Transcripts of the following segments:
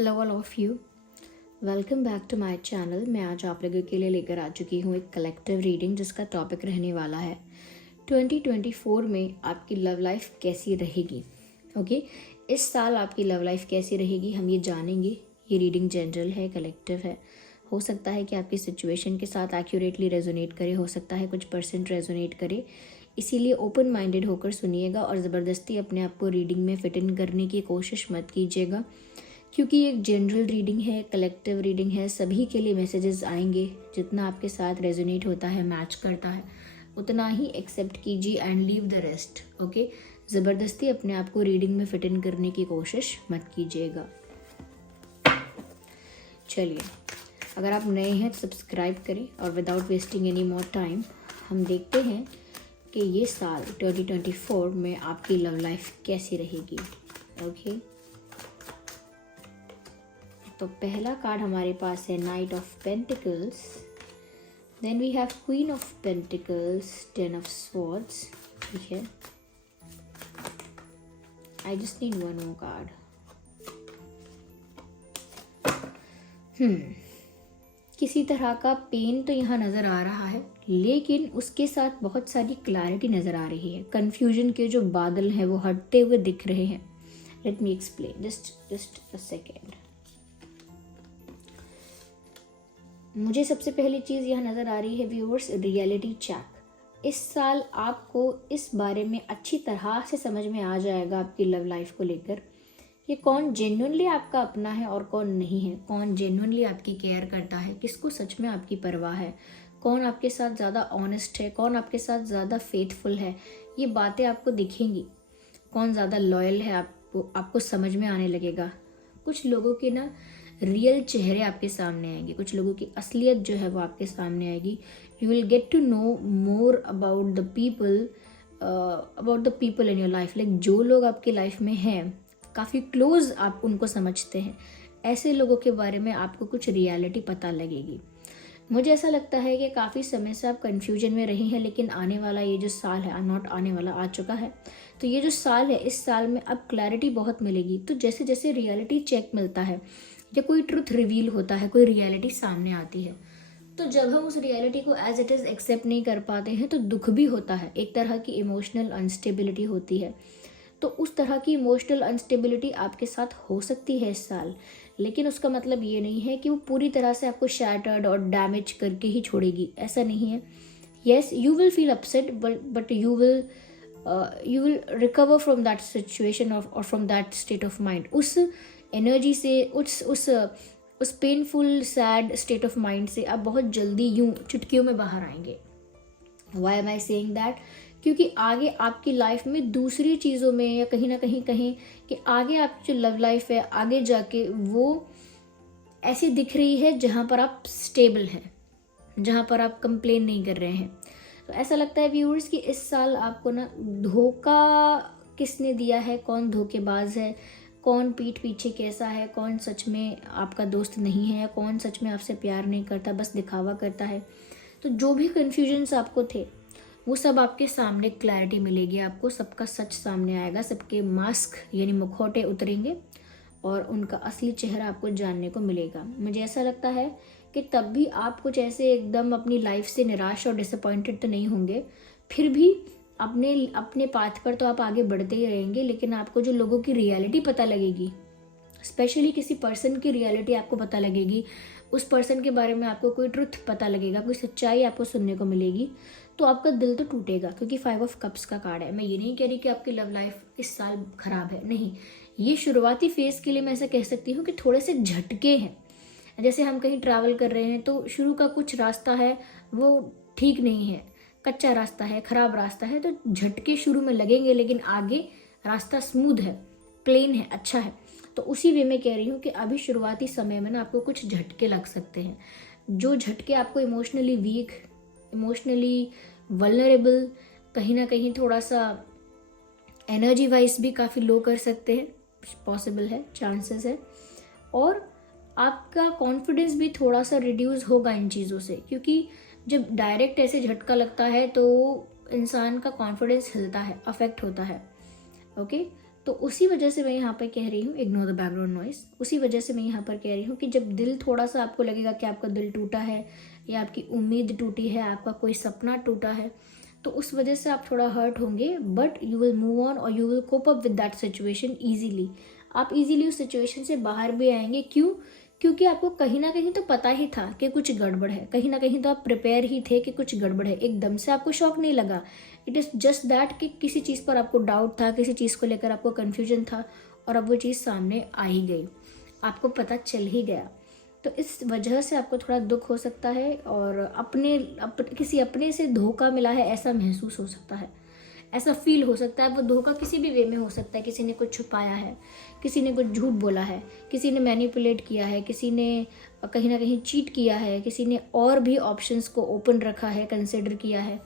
Hello all of you, welcome back to my channel. मैं आज आप लोगों के लिए लेकर आ चुकी हूँ एक कलेक्टिव रीडिंग जिसका टॉपिक रहने वाला है 2024 में आपकी लव लाइफ कैसी रहेगी। ओके, इस साल आपकी लव लाइफ कैसी रहेगी हम ये जानेंगे। ये रीडिंग जनरल है, कलेक्टिव है। हो सकता है कि आपकी सिचुएशन के साथ एक्यूरेटली रेजोनेट करे, हो सकता है कुछ परसेंट रेजोनेट करे, इसीलिए ओपन माइंडेड होकर सुनिएगा और ज़बरदस्ती अपने आप को रीडिंग में फिट इन करने की कोशिश मत कीजिएगा, क्योंकि ये एक जनरल रीडिंग है, कलेक्टिव रीडिंग है। सभी के लिए मैसेजेस आएंगे। जितना आपके साथ रेजोनेट होता है, मैच करता है, उतना ही एक्सेप्ट कीजिए and leave the rest. Okay, ज़बरदस्ती अपने आप को रीडिंग में फिट इन करने की कोशिश मत कीजिएगा। चलिए, अगर आप नए हैं तो सब्सक्राइब करें और without wasting any more time हम देखते हैं कि ये साल 2024 में आपकी लव लाइफ कैसी रहेगी। ओके, तो पहला कार्ड हमारे पास है knight of pentacles, then we have queen of pentacles, 10 of swords. ठीक है, I just need one more card. किसी तरह का पेन तो यहाँ नज़र आ रहा है, लेकिन उसके साथ बहुत सारी क्लैरिटी नज़र आ रही है। कन्फ्यूजन के जो बादल हैं वो हटते हुए दिख रहे हैं। Let me explain, just a second. मुझे सबसे पहली चीज़ यहाँ नज़र आ रही है व्यूअर्स, रियलिटी चेक। इस साल आपको इस बारे में अच्छी तरह से समझ में आ जाएगा आपकी लव लाइफ को लेकर कि कौन जेन्युइनली आपका अपना है और कौन नहीं है, कौन जेन्युइनली आपकी केयर करता है, किसको सच में आपकी परवाह है, कौन आपके साथ ज़्यादा ऑनेस्ट है, कौन आपके साथ ज़्यादा फेथफुल है। ये बातें आपको दिखेंगी। कौन ज़्यादा लॉयल है आपको समझ में आने लगेगा। कुछ लोगों के ना रियल चेहरे आपके सामने आएंगे, कुछ लोगों की असलियत जो है वो आपके सामने आएगी। You will get to know more about the people in your life. Like जो लोग आपकी लाइफ में हैं, काफ़ी क्लोज आप उनको समझते हैं, ऐसे लोगों के बारे में आपको कुछ रियलिटी पता लगेगी। मुझे ऐसा लगता है कि काफ़ी समय से आप कन्फ्यूजन में रहे हैं, लेकिन आने वाला ये जो साल है, नॉट आने वाला, आ चुका है, तो ये जो साल है, इस साल में अब क्लैरिटी बहुत मिलेगी। तो जैसे जैसे रियलिटी चेक मिलता है या कोई ट्रुथ रिवील होता है, कोई रियलिटी सामने आती है, तो जब हम उस रियलिटी को एज इट इज़ एक्सेप्ट नहीं कर पाते हैं तो दुख भी होता है। एक तरह की इमोशनल अनस्टेबिलिटी होती है। तो उस तरह की इमोशनल अनस्टेबिलिटी आपके साथ हो सकती है इस साल, लेकिन उसका मतलब ये नहीं है कि वो पूरी तरह से आपको शैटर्ड और डैमेज करके ही छोड़ेगी। ऐसा नहीं है। Yes, you will feel upset, but you will recover from that situation और from that state of mind. उस एनर्जी से, उस painful sad state of mind से आप बहुत जल्दी यूं चुटकियों में बाहर आएंगे। Why am I saying that? क्योंकि आगे आपकी लाइफ में दूसरी चीज़ों में या कहीं ना कहीं कहें कि आगे आपकी जो लव लाइफ है, आगे जाके वो ऐसी दिख रही है जहाँ पर आप स्टेबल हैं, जहाँ पर आप कंप्लेन नहीं कर रहे हैं। तो ऐसा लगता है व्यूअर्स कि इस साल आपको ना धोखा किसने दिया है, कौन धोखेबाज है, कौन पीठ पीछे कैसा है, कौन सच में आपका दोस्त नहीं है, या कौन सच में आपसे प्यार नहीं करता, बस दिखावा करता है। तो जो भी कन्फ्यूजन्स आपको थे वो सब आपके सामने क्लैरिटी मिलेगी। आपको सबका सच सामने आएगा, सबके मास्क यानी मुखौटे उतरेंगे और उनका असली चेहरा आपको जानने को मिलेगा। मुझे ऐसा लगता है कि तब भी आप कुछ ऐसे एकदम अपनी लाइफ से निराश और डिसअपॉइंटेड तो नहीं होंगे, फिर भी अपने पाथ पर तो आप आगे बढ़ते ही रहेंगे, लेकिन आपको जो लोगों की रियलिटी पता लगेगी, स्पेशली किसी पर्सन की रियलिटी आपको पता लगेगी, उस पर्सन के बारे में आपको कोई ट्रुथ पता लगेगा, कोई सच्चाई आपको सुनने को मिलेगी, तो आपका दिल तो टूटेगा। क्योंकि 5 ऑफ कप्स का कार्ड है। मैं ये नहीं कह रही कि आपकी लव लाइफ इस साल खराब है, नहीं। ये शुरुआती फेज के लिए मैं ऐसा कह सकती हूँ कि थोड़े से झटके हैं। जैसे हम कहीं ट्रैवल कर रहे हैं तो शुरू का कुछ रास्ता है वो ठीक नहीं है, कच्चा रास्ता है, खराब रास्ता है, तो झटके शुरू में लगेंगे, लेकिन आगे रास्ता स्मूथ है, प्लेन है, अच्छा है। तो उसी वे में कह रही हूँ कि अभी शुरुआती समय में ना आपको कुछ झटके लग सकते हैं। जो झटके आपको इमोशनली वीक, इमोशनली वल्नरेबल, कहीं ना कहीं थोड़ा सा एनर्जी वाइज भी काफ़ी लो कर सकते हैं, पॉसिबल है, चांसेस है। और आपका कॉन्फिडेंस भी थोड़ा सा रिड्यूस होगा इन चीज़ों से, क्योंकि जब डायरेक्ट ऐसे झटका लगता है तो इंसान का कॉन्फिडेंस हिलता है, अफेक्ट होता है। ओके, तो उसी वजह से मैं यहाँ पर कह रही हूँ, इग्नोर द बैकग्राउंड नॉइस, उसी वजह से मैं यहाँ पर कह रही हूँ कि जब दिल थोड़ा सा आपको लगेगा कि आपका दिल टूटा है या आपकी उम्मीद टूटी है, आपका कोई सपना टूटा है, तो उस वजह से आप थोड़ा हर्ट होंगे, but you will move on और you will cope up with that situation easily. आप इजीली उस सिचुएशन से बाहर भी आएंगे। क्यों? क्योंकि आपको कहीं ना कहीं तो पता ही था कि कुछ गड़बड़ है, कहीं ना कहीं तो आप प्रिपेयर ही थे कि कुछ गड़बड़ है। एकदम से आपको शॉक नहीं लगा, इट इज़ जस्ट दैट कि किसी चीज़ पर आपको डाउट था, किसी चीज़ को लेकर आपको कन्फ्यूजन था और अब वो चीज़ सामने आ ही गई, आपको पता चल ही गया। तो इस वजह से आपको थोड़ा दुख हो सकता है और किसी अपने से धोखा मिला है ऐसा महसूस हो सकता है, ऐसा फील हो सकता है। वो धोखा किसी भी वे में हो सकता है, किसी ने कुछ छुपाया है, किसी ने कुछ झूठ बोला है, किसी ने मैनिपुलेट किया है, किसी ने कहीं ना कहीं चीट किया है, किसी ने और भी ऑप्शंस को ओपन रखा है, कंसिडर किया है।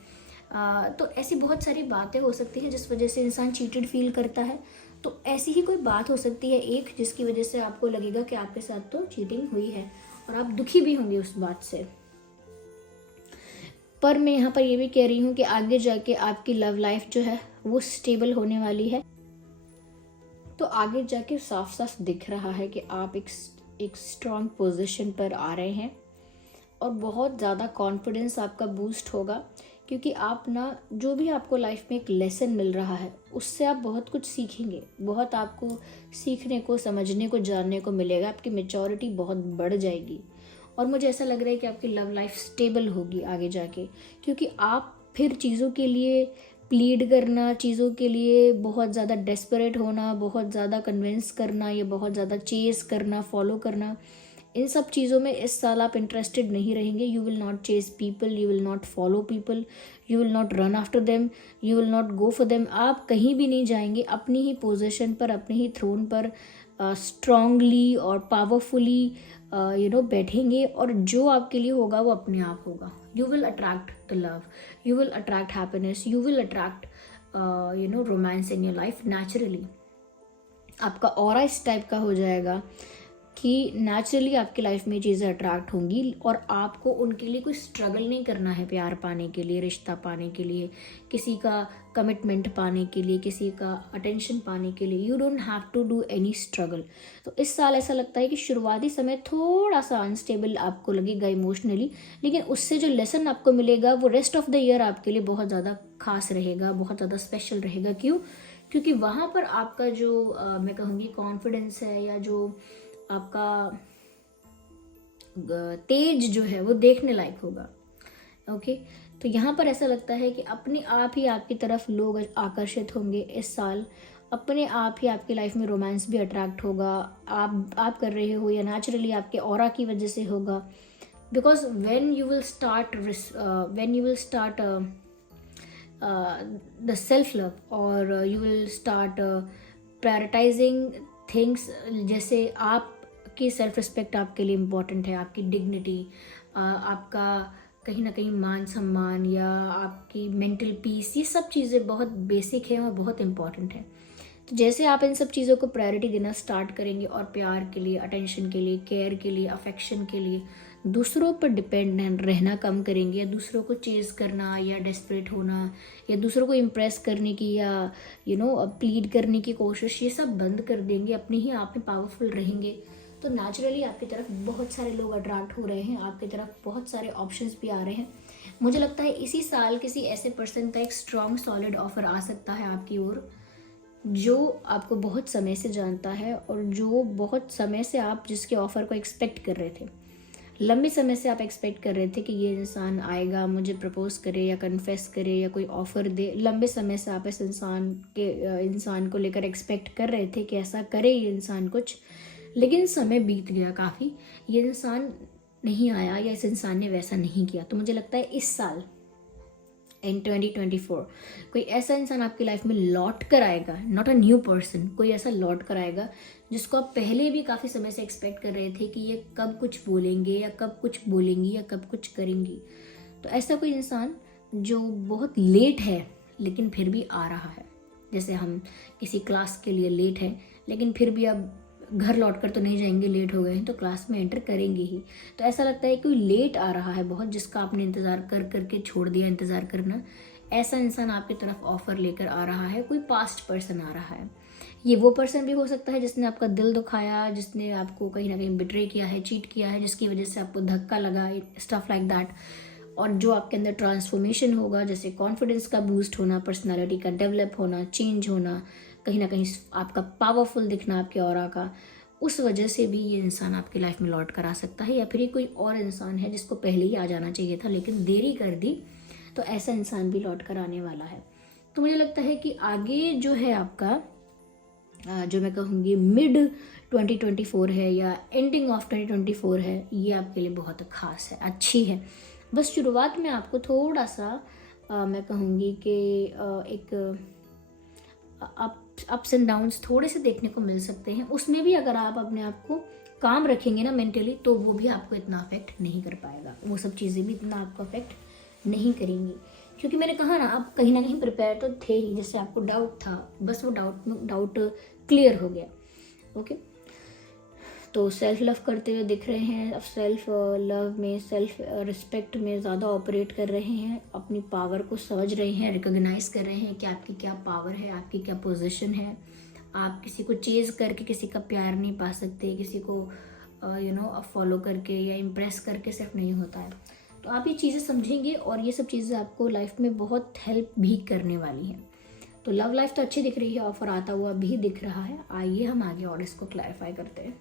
तो ऐसी बहुत सारी बातें हो सकती हैं जिस वजह से इंसान चीटेड फील करता है। तो ऐसी ही कोई बात हो सकती है एक, जिसकी वजह से आपको लगेगा कि आपके साथ तो चीटिंग हुई है और आप दुखी भी होंगे उस बात से। पर मैं यहाँ पर ये भी कह रही हूँ कि आगे जाके आपकी लव लाइफ जो है वो स्टेबल होने वाली है। तो आगे जाके साफ साफ दिख रहा है कि आप एक स्ट्रॉन्ग पोजीशन पर आ रहे हैं और बहुत ज़्यादा कॉन्फिडेंस आपका बूस्ट होगा, क्योंकि आप ना, जो भी आपको लाइफ में एक लेसन मिल रहा है उससे आप बहुत कुछ सीखेंगे, बहुत आपको सीखने को, समझने को, जानने को मिलेगा। आपकी मैच्योरिटी बहुत बढ़ जाएगी और मुझे ऐसा लग रहा है कि आपकी लव लाइफ स्टेबल होगी आगे जाके, क्योंकि आप फिर चीज़ों के लिए प्लीड करना, चीज़ों के लिए बहुत ज़्यादा डेस्परेट होना, बहुत ज़्यादा कन्विंस करना या बहुत ज़्यादा चेस करना, फॉलो करना, इन सब चीज़ों में इस साल आप इंटरेस्टेड नहीं रहेंगे। You will not chase people, you will not follow people, you will not run after them, you will not go for them. आप कहीं भी नहीं जाएंगे, अपनी ही पोजीशन पर, अपने ही थ्रोन पर स्ट्रांगली और पावरफुली बैठेंगे और जो आपके लिए होगा वो अपने आप होगा। You will attract the love, you will attract happiness, you will attract romance in your life naturally. आपका ऑरा इस टाइप का हो जाएगा कि नेचुरली आपकी लाइफ में चीज़ें अट्रैक्ट होंगी और आपको उनके लिए कोई स्ट्रगल नहीं करना है प्यार पाने के लिए, रिश्ता पाने के लिए, किसी का कमिटमेंट पाने के लिए, किसी का अटेंशन पाने के लिए। You don't have to do any struggle. तो इस साल ऐसा लगता है कि शुरुआती समय थोड़ा सा अनस्टेबल आपको लगेगा इमोशनली, लेकिन उससे जो लेसन आपको मिलेगा वो रेस्ट ऑफ द ईयर आपके लिए बहुत ज़्यादा खास रहेगा, बहुत ज़्यादा स्पेशल रहेगा। क्यों? क्योंकि वहाँ पर आपका जो मैं कहूँगी कॉन्फिडेंस है या जो आपका तेज जो है वो देखने लायक होगा। ओके, तो यहाँ पर ऐसा लगता है कि अपने आप ही आपकी तरफ लोग आकर्षित होंगे इस साल, अपने आप ही आपकी लाइफ में रोमांस भी अट्रैक्ट होगा। आप कर रहे हो या नेचुरली आपके ऑरा की वजह से होगा, because when you will start the self love और you will start prioritizing things, जैसे आपकी सेल्फ रिस्पेक्ट आपके लिए इम्पॉर्टेंट है, आपकी डिग्निटी, आपका कहीं ना कहीं मान सम्मान या आपकी मेंटल पीस, ये सब चीज़ें बहुत बेसिक हैं और बहुत इम्पॉर्टेंट हैं। तो जैसे आप इन सब चीज़ों को प्रायोरिटी देना स्टार्ट करेंगे और प्यार के लिए, अटेंशन के लिए, केयर के लिए, अफेक्शन के लिए दूसरों पर डिपेंड रहना कम करेंगे, या दूसरों को चेज़ करना या डेस्परेट होना या दूसरों को इम्प्रेस करने की या प्लीड करने की कोशिश, ये सब बंद कर देंगे, अपने ही आप में पावरफुल रहेंगे। तो नेचुरली आपकी तरफ बहुत सारे लोग अट्रैक्ट हो रहे हैं, आपकी तरफ बहुत सारे ऑप्शंस भी आ रहे हैं। मुझे लगता है इसी साल किसी ऐसे पर्सन का एक स्ट्रॉन्ग सॉलिड ऑफर आ सकता है आपकी ओर, जो आपको बहुत समय से जानता है और जो बहुत समय से आप जिसके ऑफ़र को एक्सपेक्ट कर रहे थे, लंबे समय से आप एक्सपेक्ट कर रहे थे कि ये इंसान आएगा, मुझे प्रपोज करे या कन्फेस करे या कोई ऑफ़र दे। लंबे समय से आप इस इंसान को लेकर एक्सपेक्ट कर रहे थे कि ऐसा करे ये इंसान कुछ, लेकिन समय बीत गया काफ़ी, ये इंसान नहीं आया या इस इंसान ने वैसा नहीं किया। तो मुझे लगता है इस साल इन 2024 कोई ऐसा इंसान आपकी लाइफ में लौट कर आएगा, नॉट अ न्यू पर्सन, कोई ऐसा लौट कर आएगा जिसको आप पहले भी काफ़ी समय से एक्सपेक्ट कर रहे थे कि ये कब कुछ बोलेंगे या कब कुछ बोलेंगी या कब कुछ करेंगी। तो ऐसा कोई इंसान जो बहुत लेट है लेकिन फिर भी आ रहा है, जैसे हम किसी क्लास के लिए लेट हैं लेकिन फिर भी अब घर लौट कर तो नहीं जाएंगे, लेट हो गए हैं तो क्लास में एंटर करेंगे ही। तो ऐसा लगता है कोई लेट आ रहा है बहुत, जिसका आपने इंतज़ार कर करके छोड़ दिया इंतज़ार करना। ऐसा इंसान आपकी तरफ ऑफर लेकर आ रहा है, कोई पास्ट पर्सन आ रहा है। ये वो पर्सन भी हो सकता है जिसने आपका दिल दुखाया, जिसने आपको कहीं ना कहीं बिट्रे किया है, चीट किया है, जिसकी वजह से आपको धक्का लगा, स्टफ लाइक दैट। और जो आपके अंदर ट्रांसफॉर्मेशन होगा, जैसे कॉन्फिडेंस का बूस्ट होना, पर्सनालिटी का डेवलप होना, चेंज होना, कहीं ना कहीं आपका पावरफुल दिखना आपके ऑरा का, उस वजह से भी ये इंसान आपकी लाइफ में लौट कर आ सकता है। या फिर ये कोई और इंसान है जिसको पहले ही आ जाना चाहिए था लेकिन देरी कर दी, तो ऐसा इंसान भी लौट कर आने वाला है। तो मुझे लगता है कि आगे जो है आपका जो मैं कहूँगी मिड 2024 है या एंडिंग ऑफ 2024 है, ये आपके लिए बहुत खास है, अच्छी है। बस शुरुआत में आपको थोड़ा सा मैं कहूँगी कि एक अप्स एंड डाउन्स थोड़े से देखने को मिल सकते हैं। उसमें भी अगर आप अपने आप को काम रखेंगे ना मेंटली, तो वो भी आपको इतना अफेक्ट नहीं कर पाएगा, वो सब चीज़ें भी इतना आपको अफेक्ट नहीं करेंगी। क्योंकि मैंने कहा ना, आप कहीं ना कहीं प्रिपेयर तो थे ही, जैसे आपको डाउट था, बस वो डाउट क्लियर हो गया। ओके, तो सेल्फ लव करते हुए दिख रहे हैं, अब सेल्फ लव में, सेल्फ रिस्पेक्ट में ज़्यादा ऑपरेट कर रहे हैं, अपनी पावर को समझ रहे हैं, रिकॉग्नाइज कर रहे हैं कि आपकी क्या पावर है, आपकी क्या पोजीशन है। आप किसी को चेज करके किसी का प्यार नहीं पा सकते, किसी को फॉलो करके या इम्प्रेस करके सिर्फ नहीं होता है। तो आप ये चीज़ें समझेंगे और ये सब चीज़ें आपको लाइफ में बहुत हेल्प भी करने वाली हैं। तो लव लाइफ तो अच्छी दिख रही है, ऑफर आता हुआ भी दिख रहा है। आइए हम आगे और इसको क्लैरिफाई करते हैं।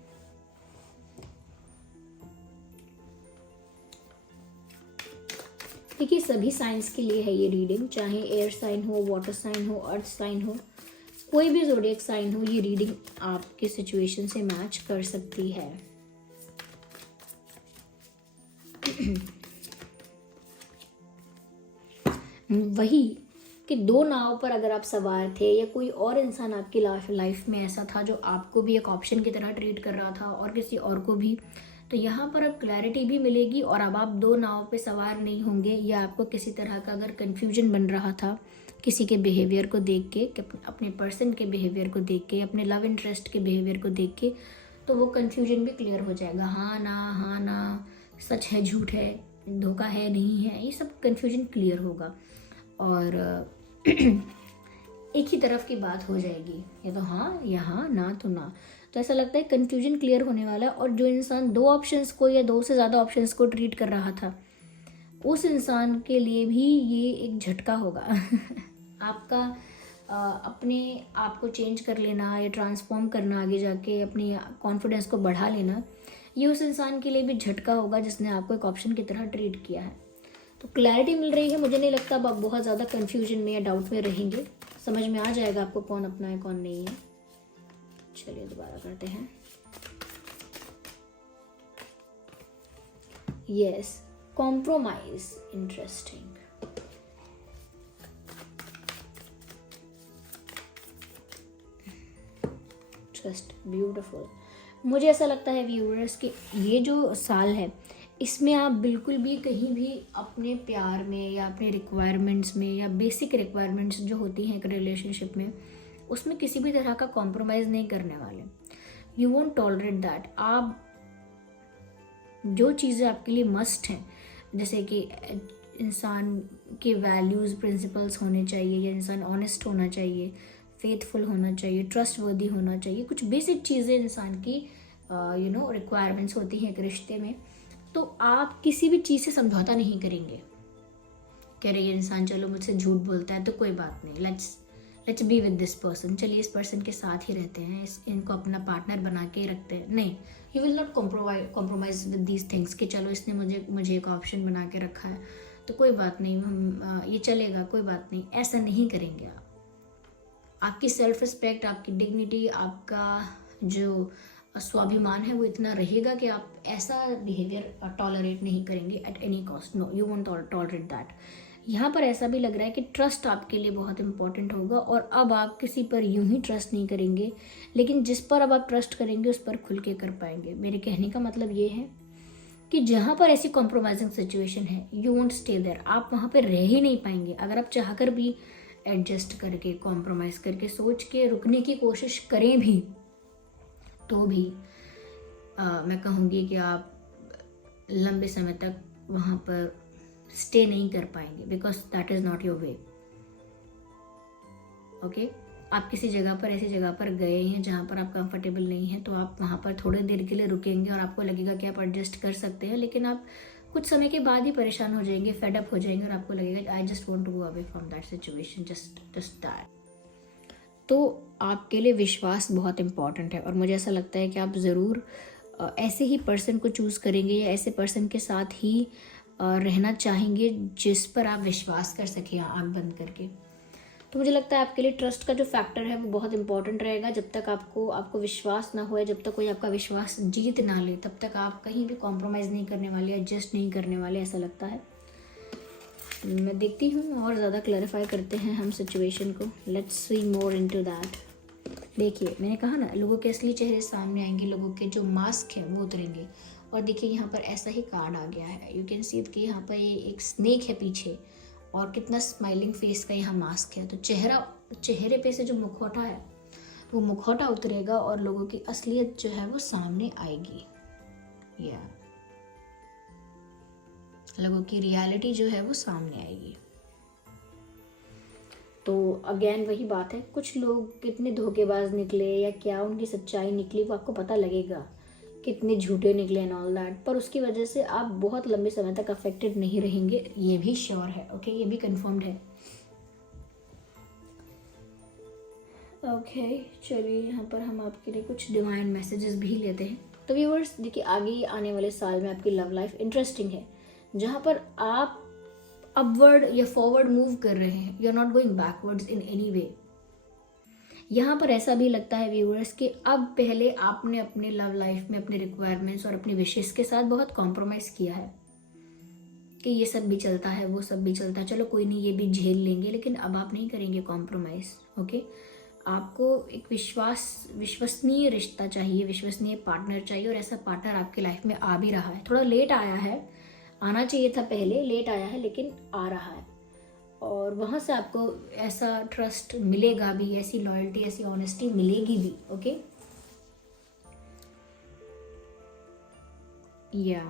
देखिए, सभी साइंस के लिए है ये रीडिंग, चाहे एयर साइन हो, वाटर साइन हो, अर्थ साइन हो, कोई भी ज़ोडिएक साइन हो, ये रीडिंग आपके सिचुएशन से मैच कर सकती है। वही कि दो नाव पर अगर आप सवार थे या कोई और इंसान आपकी लाइफ में ऐसा था जो आपको भी एक ऑप्शन की तरह ट्रीट कर रहा था और किसी और को भी, तो यहाँ पर अब क्लैरिटी भी मिलेगी और अब आप दो नाव पे सवार नहीं होंगे। या आपको किसी तरह का अगर कन्फ्यूजन बन रहा था किसी के बिहेवियर को देख के, अपने पर्सन के बिहेवियर को देख के, अपने लव इंटरेस्ट के बिहेवियर को देख के, तो वो कन्फ्यूजन भी क्लियर हो जाएगा। हाँ ना, सच है, झूठ है, धोखा है, नहीं है, ये सब कन्फ्यूजन क्लियर होगा और एक ही तरफ की बात हो जाएगी, या तो हाँ या हाँ, ना तो ना। तो ऐसा लगता है कन्फ्यूजन क्लियर होने वाला है। और जो इंसान दो ऑप्शंस को या दो से ज़्यादा ऑप्शंस को ट्रीट कर रहा था, उस इंसान के लिए भी ये एक झटका होगा। आपका अपने आप को चेंज कर लेना या ट्रांसफॉर्म करना, आगे जाके अपनी कॉन्फिडेंस को बढ़ा लेना, ये उस इंसान के लिए भी झटका होगा जिसने आपको एक ऑप्शन की तरह ट्रीट किया है। तो क्लैरिटी मिल रही है। मुझे नहीं लगता अब आप बहुत ज़्यादा कन्फ्यूजन में या डाउट में रहेंगे, समझ में आ जाएगा आपको कौन अपना है कौन नहीं है। चलिए दोबारा करते हैं। Yes, compromise, interesting. Just beautiful. मुझे ऐसा लगता है व्यूअर्स कि ये जो साल है, इसमें आप बिल्कुल भी कहीं भी अपने प्यार में या अपने रिक्वायरमेंट्स में या बेसिक रिक्वायरमेंट्स जो होती हैं एक रिलेशनशिप में, उसमें किसी भी तरह का कॉम्प्रोमाइज़ नहीं करने वाले। You won't tolerate that. आप जो चीज़ें आपके लिए मस्ट हैं, जैसे कि इंसान के वैल्यूज़, प्रिंसिपल्स होने चाहिए, या इंसान ऑनेस्ट होना चाहिए, फेथफुल होना चाहिए, ट्रस्टवर्दी होना चाहिए, कुछ बेसिक चीज़ें इंसान की रिक्वायरमेंट्स होती हैं एक रिश्ते में, तो आप किसी भी चीज़ से समझौता नहीं करेंगे। कह रहे ये इंसान चलो मुझसे झूठ बोलता है तो कोई बात नहीं, let's be with this person, चलिए इस पर्सन के साथ ही रहते हैं, इनको अपना पार्टनर बना के रखते हैं। नहीं, you will not compromise with these things कि चलो इसने मुझे एक ऑप्शन बना के रखा है तो कोई बात नहीं, हम ये चलेगा, कोई बात नहीं, ऐसा नहीं करेंगे आप। आपकी सेल्फ रिस्पेक्ट, आपकी डिग्निटी, आपका जो स्वाभिमान है वो इतना रहेगा कि आप ऐसा बिहेवियर टॉलरेट नहीं करेंगे at any cost. No, you won't tolerate that. यहाँ पर ऐसा भी लग रहा है कि ट्रस्ट आपके लिए बहुत इंपॉर्टेंट होगा और अब आप किसी पर यूं ही ट्रस्ट नहीं करेंगे, लेकिन जिस पर अब आप ट्रस्ट करेंगे उस पर खुल के कर पाएंगे। मेरे कहने का मतलब ये है कि जहाँ पर ऐसी कॉम्प्रोमाइजिंग सिचुएशन है, यू वोंट स्टे देयर। आप वहाँ पर रह ही नहीं पाएंगे। अगर आप चाहकर भी एडजस्ट करके, कॉम्प्रोमाइज़ करके, सोच के रुकने की कोशिश करें भी, तो भी मैं कहूँगी कि आप लंबे समय तक वहाँ पर स्टे नहीं कर पाएंगे, because that is not your way. Okay. आप किसी जगह पर, ऐसी जगह पर गए हैं जहाँ पर आप कंफर्टेबल नहीं हैं, तो आप वहाँ पर थोड़ी देर के लिए रुकेंगे और आपको लगेगा कि आप एडजस्ट कर सकते हैं, लेकिन आप कुछ समय के बाद ही परेशान हो जाएंगे, फेड अप हो जाएंगे और आपको लगेगा I just want to go away from that situation, just that. तो आपके लिए विश्वास बहुत इम्पॉर्टेंट है और मुझे ऐसा लगता है कि आप ज़रूर ऐसे ही पर्सन को चूज़ करेंगे या ऐसे पर्सन के साथ ही रहना चाहेंगे जिस पर आप विश्वास कर सकें आँख बंद करके। तो मुझे लगता है आपके लिए ट्रस्ट का जो फैक्टर है वो बहुत इंपॉर्टेंट रहेगा। जब तक आपको विश्वास ना हो, जब तक कोई आपका विश्वास जीत ना ले, तब तक आप कहीं भी कॉम्प्रोमाइज़ नहीं करने वाले, एडजस्ट नहीं करने वाले, ऐसा लगता है। मैं देखती हूँ और ज़्यादा क्लैरिफाई करते हैं हम सिचुएशन को। Let's see more into that. देखिए, मैंने कहा ना, लोगों के असली चेहरे सामने आएंगे, लोगों के जो मास्क हैं वो उतरेंगे। और देखिए यहाँ पर ऐसा ही कार्ड आ गया है, यू कैन सी कि यहाँ पर ये एक स्नेक है पीछे और कितना स्माइलिंग फेस का यहाँ मास्क है। तो चेहरे पे से जो मुखौटा है वो मुखौटा उतरेगा और लोगों की असलियत जो है वो सामने आएगी, या लोगों की रियलिटी जो है वो सामने आएगी। तो अगेन वही बात है, कुछ लोग कितने धोखेबाज निकले या क्या उनकी सच्चाई निकली वो आपको पता लगेगा, कितने झूठे निकले एंड ऑल दैट, पर उसकी वजह से आप बहुत लंबे समय तक अफेक्टेड नहीं रहेंगे, ये भी श्योर है। ओके, ये भी कंफर्म्ड है। ओके, चलिए यहाँ पर हम आपके लिए कुछ डिवाइन मैसेजेस भी लेते हैं। तो व्यूअर्स देखिए, आगे आने वाले साल में आपकी लव लाइफ इंटरेस्टिंग है, जहाँ पर आप अपवर्ड या फॉरवर्ड मूव कर रहे हैं, you are not going backwards in any way. यहाँ पर ऐसा भी लगता है व्यूअर्स कि अब पहले आपने अपने लव लाइफ में अपने रिक्वायरमेंट्स और अपनी विशेस के साथ बहुत कॉम्प्रोमाइज़ किया है कि ये सब भी चलता है, वो सब भी चलता है, चलो कोई नहीं, ये भी झेल लेंगे, लेकिन अब आप नहीं करेंगे कॉम्प्रोमाइज़। ओके, आपको एक विश्वसनीय रिश्ता चाहिए, विश्वसनीय पार्टनर चाहिए, और ऐसा पार्टनर आपकी लाइफ में आ भी रहा है। थोड़ा लेट आया है, आना चाहिए था पहले, लेट आया है लेकिन आ रहा है, और वहाँ से आपको ऐसा ट्रस्ट मिलेगा भी, ऐसी लॉयल्टी, ऐसी ऑनेस्टी मिलेगी भी। ओके, या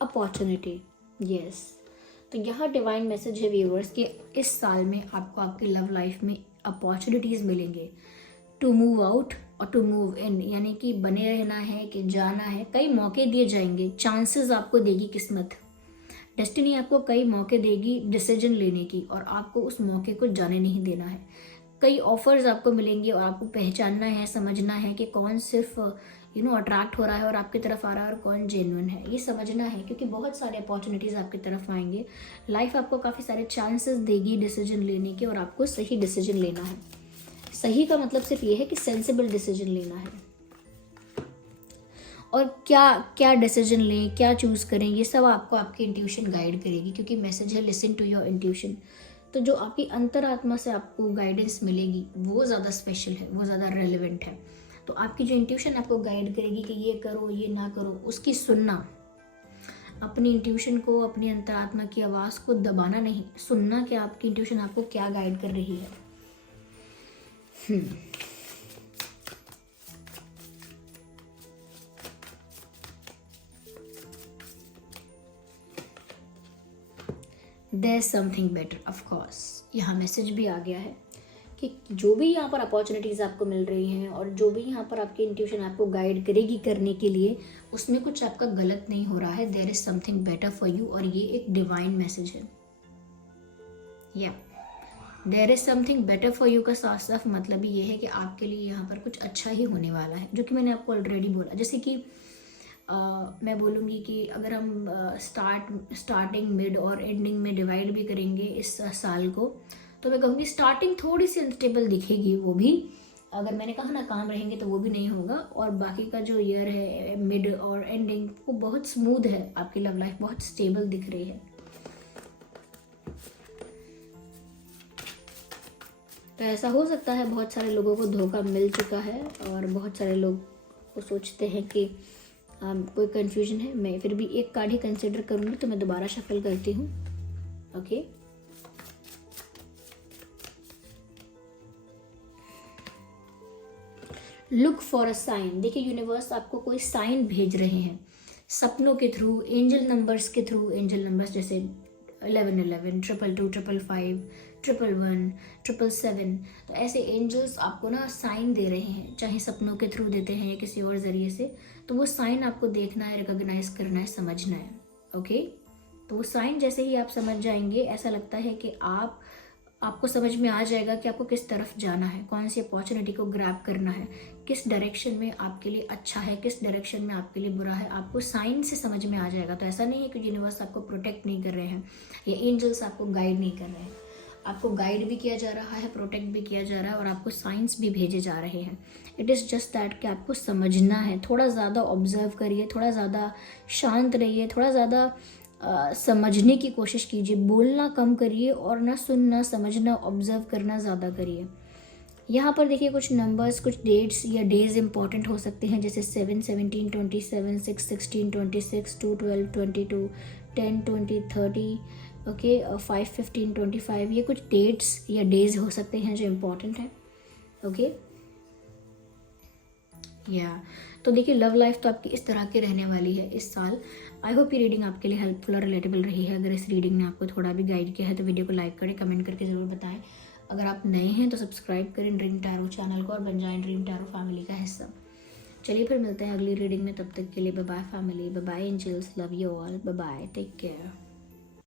अपॉर्चुनिटी, यस। तो यहाँ डिवाइन मैसेज है व्यूअर्स कि इस साल में आपको आपकी लव लाइफ में अपॉर्चुनिटीज़ मिलेंगे टू मूव आउट और टू मूव इन, यानी कि बने रहना है कि जाना है। कई मौके दिए जाएंगे, चांसेस आपको देगी किस्मत, डेस्टिनी आपको कई मौके देगी डिसीजन लेने की, और आपको उस मौके को जाने नहीं देना है। कई ऑफर्स आपको मिलेंगे और आपको पहचानना है, समझना है कि कौन सिर्फ अट्रैक्ट हो रहा है और आपकी तरफ आ रहा है और कौन जेन्युइन है, ये समझना है, क्योंकि बहुत सारे अपॉर्चुनिटीज़ आपकी तरफ आएंगे। लाइफ आपको काफ़ी सारे चांसेस देगी डिसीजन लेने के, और आपको सही डिसीजन लेना है। सही का मतलब सिर्फ ये है कि सेंसिबल डिसीजन लेना है, और क्या क्या डिसीजन लें, क्या चूज़ करें, ये सब आपको आपकी इंट्यूशन गाइड करेगी, क्योंकि मैसेज है लिसन टू योर इंट्यूशन। तो जो आपकी अंतरात्मा से आपको गाइडेंस मिलेगी वो ज़्यादा स्पेशल है, वो ज़्यादा रेलिवेंट है। तो आपकी जो इंट्यूशन आपको गाइड करेगी कि ये करो, ये ना करो, उसकी सुनना, अपनी इंट्यूशन को, अपनी अंतरात्मा की आवाज़ को दबाना नहीं, सुनना कि आपकी इंट्यूशन आपको क्या गाइड कर रही है। There's something better, of course। यहाँ मैसेज भी आ गया है कि जो भी यहाँ पर अपॉर्चुनिटीज़ आपको मिल रही हैं और जो भी यहाँ पर आपकी इंट्यूशन आपको गाइड करेगी करने के लिए, उसमें कुछ आपका गलत नहीं हो रहा है। There is something better for you, और ये एक डिवाइन मैसेज है। या there is something better for you का साफ साफ मतलब ये है कि आपके लिए यहाँ पर कुछ अच्छा ही होने वाला है, जो कि मैंने आपको ऑलरेडी बोला। जैसे कि मैं बोलूँगी कि अगर हम स्टार्टिंग, मिड और एंडिंग में डिवाइड भी करेंगे इस साल को, तो मैं कहूँगी स्टार्टिंग थोड़ी सी अनस्टेबल दिखेगी, वो भी अगर मैंने कहा ना काम रहेंगे तो वो भी नहीं होगा, और बाकी का जो ईयर है मिड और एंडिंग वो बहुत स्मूथ है, आपकी लव लाइफ बहुत स्टेबल दिख रही है। तो ऐसा हो सकता है बहुत सारे लोगों को धोखा मिल चुका है, और बहुत सारे लोग को सोचते हैं कि कोई कन्फ्यूजन है। मैं फिर भी एक कार्ड ही कंसिडर करूँगी, तो मैं दोबारा शफल करती हूँ। Okay, look for a sign. देखिए यूनिवर्स आपको कोई साइन भेज रहे हैं सपनों के थ्रू, एंजल नंबर्स के थ्रू। एंजल नंबर्स जैसे 1111, 222, 555, 111, 777। तो ऐसे एंजल्स आपको ना साइन दे रहे हैं, चाहे सपनों के थ्रू देते हैं या किसी और ज़रिए से। तो वो साइन आपको देखना है, रिकॉग्नाइज करना है, समझना है। ओके, तो वो साइन जैसे ही आप समझ जाएंगे, ऐसा लगता है कि आपको समझ में आ जाएगा कि आपको किस तरफ जाना है, कौन सी अपॉर्चुनिटी को ग्रैब करना है, किस डायरेक्शन में आपके लिए अच्छा है, किस डायरेक्शन में आपके लिए बुरा है, आपको साइन से समझ में आ जाएगा। तो ऐसा नहीं है कि यूनिवर्स आपको प्रोटेक्ट नहीं कर रहे हैं या एंजल्स आपको गाइड नहीं कर रहे हैं। आपको गाइड भी किया जा रहा है, प्रोटेक्ट भी किया जा रहा है और आपको साइंस भी भेजे जा रहे हैं। इट इज़ जस्ट दैट कि आपको समझना है। थोड़ा ज़्यादा ऑब्जर्व करिए, थोड़ा ज़्यादा शांत रहिए, थोड़ा ज़्यादा समझने की कोशिश कीजिए। बोलना कम करिए और ना सुनना, समझना, ऑब्जर्व करना ज़्यादा करिए। यहाँ पर देखिए कुछ नंबर्स, कुछ डेट्स या डेज इंपॉर्टेंट हो सकते हैं, जैसे 7, 17, 27, 6, 16, 26, 2, 12, 22, 10, 20, 30, ओके, 5, 15, 25। ये कुछ डेट्स या डेज हो सकते हैं जो इम्पोर्टेंट हैं। ओके, या तो देखिए लव लाइफ तो आपकी इस तरह की रहने वाली है इस साल। आई होप ये रीडिंग आपके लिए हेल्पफुल और रिलेटेबल रही है। अगर इस रीडिंग ने आपको थोड़ा भी गाइड किया है तो वीडियो को लाइक करें, कमेंट करके ज़रूर बताएं। अगर आप नए हैं तो सब्सक्राइब करें ड्रीम टैरो चैनल को और बन जाएं ड्रीम टैरो फैमिली का हिस्सा। चलिए फिर मिलते हैं अगली रीडिंग में, तब तक के लिए bye bye family, bye bye angels, love you all, bye bye, take care.